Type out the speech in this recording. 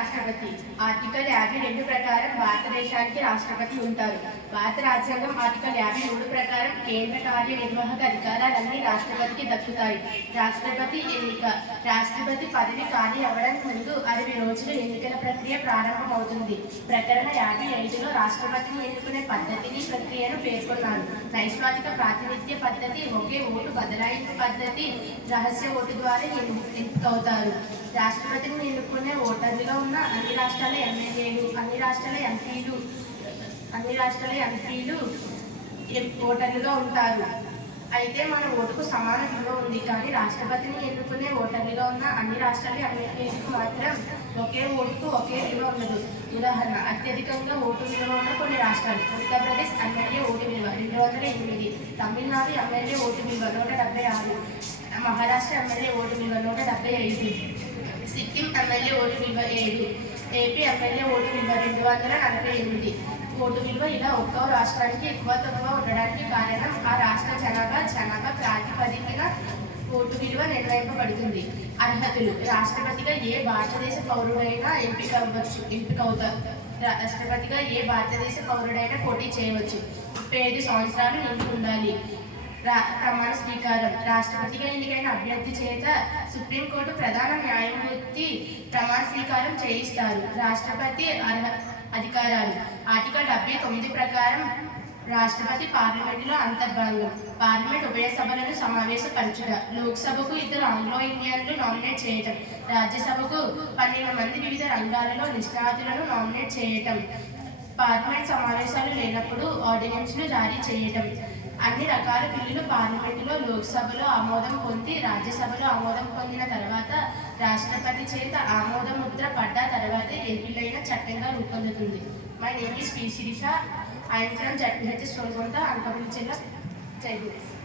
రాష్ట్రపతి. ఆర్టికల్ 52 ప్రకారం భారతదేశానికి రాష్ట్రపతి ఉంటారు. భారత రాజ్యాంగం ఆర్టికల్ 53 ప్రకారం కేంద్ర కార్యనిర్వాహక అధికారాలన్నీ రాష్ట్రపతికి దక్కుతాయి. రాష్ట్రపతి ఎన్నిక. రాష్ట్రపతి పదవి ఖాళీ అవ్వడానికి ముందు 60 రోజులు ఎన్నికల ప్రక్రియ ప్రారంభమవుతుంది. ప్రకరణ 55లో రాష్ట్రపతిని ఎన్నుకునే పద్ధతిని ప్రక్రియను పేర్కొన్నారు. నైష్మాతిక ప్రాతినిధ్య పద్ధతి, ఒకే ఓటు బదలాయింపు పద్ధతి, రహస్య ఓటు ద్వారా ఎన్నికవుతారు. రాష్ట్రపతిని ఎన్నుకునే ఓటర్లుగా ఉన్న అన్ని రాష్ట్రాల ఎమ్మెల్యేలు, అన్ని రాష్ట్రాల ఎంపీలు ఓటర్లుగా ఉంటారు. అయితే మన ఓటుకు సమాన విలువ ఉంది. కానీ రాష్ట్రపతిని ఎన్నుకునే ఓటర్లుగా ఉన్న అన్ని రాష్ట్రాల ఎమ్మెల్యేలకు మాత్రం ఒకే ఓటుకు ఒకే విలువ ఉండదు. ఉదాహరణ, అత్యధికంగా ఓటు విలువ ఉన్న కొన్ని రాష్ట్రాలు: ఉత్తరప్రదేశ్ ఎమ్మెల్యే ఓటు విలువ 208, తమిళనాడు ఎమ్మెల్యే ఓటు విలువ 176, మహారాష్ట్ర ఎమ్మెల్యే ఓటు విలువ 175, సిక్కిం ఎమ్మెల్యే ఓటు విలువ 7, ఏపీ ఎమ్మెల్యే ఓటు విలువ 248 ఓటు విలువ. ఇలా ఒక్కో రాష్ట్రానికి ఎక్కువ తక్కువ ఉండడానికి కారణం ఆ రాష్ట్ర జనాభా ప్రాతిపదికన ఓటు విలువ నిర్ణయింపబడుతుంది. అర్హతలు. రాష్ట్రపతిగా ఏ భారతదేశ పౌరుడైనా ఎంపికవుతారు. రాష్ట్రపతిగా ఏ భారతదేశ పౌరుడైనా పోటీ చేయవచ్చు. 35 సంవత్సరాలు నిండి ఉండాలి. ప్రమాణ స్వీకారం. రాష్ట్రపతిగా ఎన్నికైన అభ్యర్థి చేత సుప్రీంకోర్టు ప్రధాన న్యాయమూర్తి ప్రమాణ స్వీకారం చేయిస్తారు. రాష్ట్రపతి అధికారాలు. ఆర్టికల్ 79 ప్రకారం రాష్ట్రపతి పార్లమెంటులో అంతర్భాగం. పార్లమెంట్ ఉభయ సభలను సమావేశపరచుట. లోక్సభకు 2 ఆంగ్లో ఇండియన్లు నామినేట్ చేయటం. రాజ్యసభకు 12 మంది వివిధ రంగాలలో నిష్ణాతులను నామినేట్ చేయటం. పార్లమెంట్ సమావేశాలు లేనప్పుడు ఆర్డినెన్స్లు జారీ చేయటం. అన్ని రకాల బిల్లులు పార్లమెంటులో, లోక్సభలో ఆమోదం పొంది రాజ్యసభలో ఆమోదం పొందిన తర్వాత రాష్ట్రపతి చేత ఆమోద ముద్ర పడ్డ తర్వాత ఏ బిల్లైనా చట్టంగా రూపొందుతుంది. My name is P Sirisha. I am from JPHS Solgonta, Anantapur Jilla. Jai Hind.